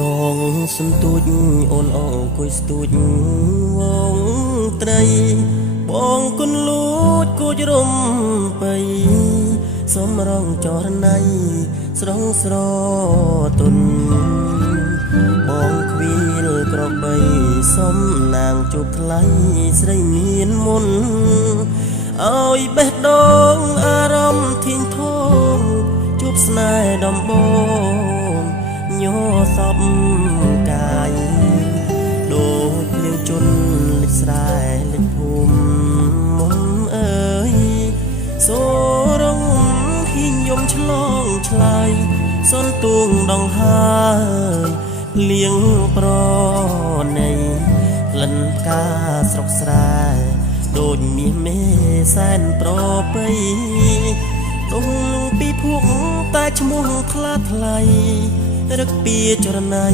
ដងសន្ទូចអូនអងគួយស្ទូចវងត្រីបងគុនលួចគួចរំបីសំរងចរណៃស្រងស្រទុនបងខ្វីលក្របីសំណាងជប់ថ្លៃស្រីមានមុនអើយបេះដូងអារម្មណ៍ធីងធងជប់ស្នេហ៍ដំបងញ័រសពកាយដូចភ្លៀងជន់លិចស្រែលិចភូមិមុំអើយសូរងហ៊ីងយំឆ្លងឆ្លើយសនទួងដងហើយលៀងប្រណីក្លិនផ្កាស្រុកស្រែដូចមាសមេសែនប្រពៃដងពីភួងតែឈ្មោះថ្លាថ្លៃរឹកពីចរណៃ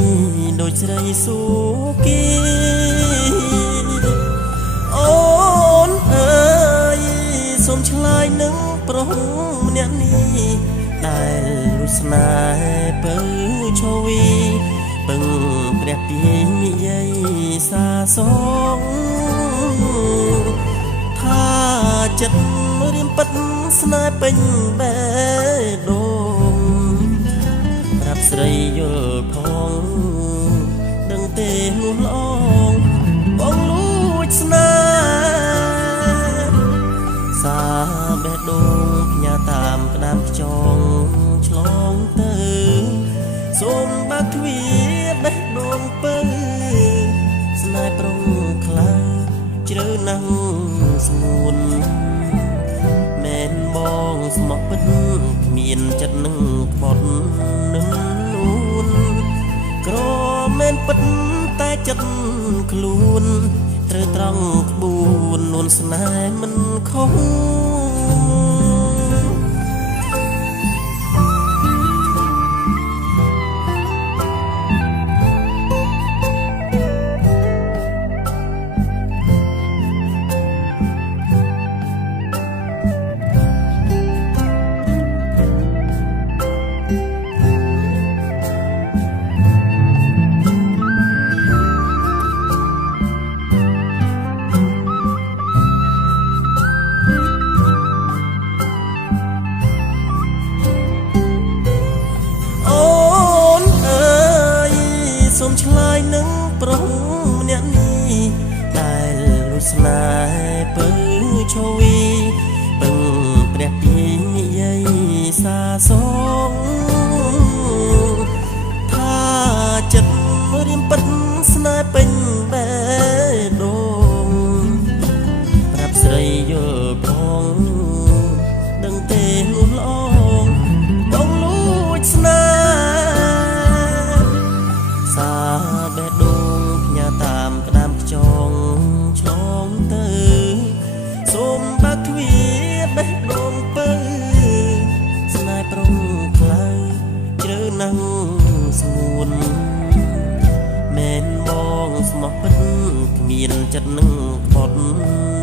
ដូចស្រីស៊ូគីអូនអើយសូមឆ្លើយនឹងប្រុសម្នាក់នេះដែលលួចស្នេហ៍ពើឈវីពឹងព្រះពីនិយាយសាសងថាចិត្តរៀមពិតស្នេហ៍ពេញបេះដូងប្រាប់ស្រីយល់ផងដឹងទេនោះល្អងបងលួចស្នេហ៍សាបេះដូងផ្ញើតាមក្តាមខ្យងឆ្លងទៅសូមបើកទ្វារបេះដូងពើស្នេហ៍ប្រុងខ្លាំងជ្រៅណាស់ស្ងួនមែនបងស្មោះពិតគ្មានចិត្តនឹងក្បត់នឹងនួនក្រមែនពិតតែចិត្តខ្លួនត្រូវត្រង់ក្បួននួនស្នេហ៍មិនខុសសូមឆ្លើយនឹងប្រុសម្នាក់នេះដែលលួចស្នេហ៍ពើឈវីពឹងព្រះពីនិយាយសាសងថាចិត្តរៀមពិតស្នេហ៍ពេញបេះដូងប្រាប់ស្រីយល់ផងដឹងទេនោះល្អងបងលួចស្នេហ៍សាបេះដូងផ្ញើតាមក្តាមខ្យងឆ្លងទៅសូមបើកទ្វារបេះដូងពើស្នេហ៍ប្រុងខ្លាំងជ្រៅណាស់ស្ងួនមែនបងស្មោះពិតគ្មានចិត្តនឹងក្បត់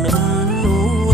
នឹងនួន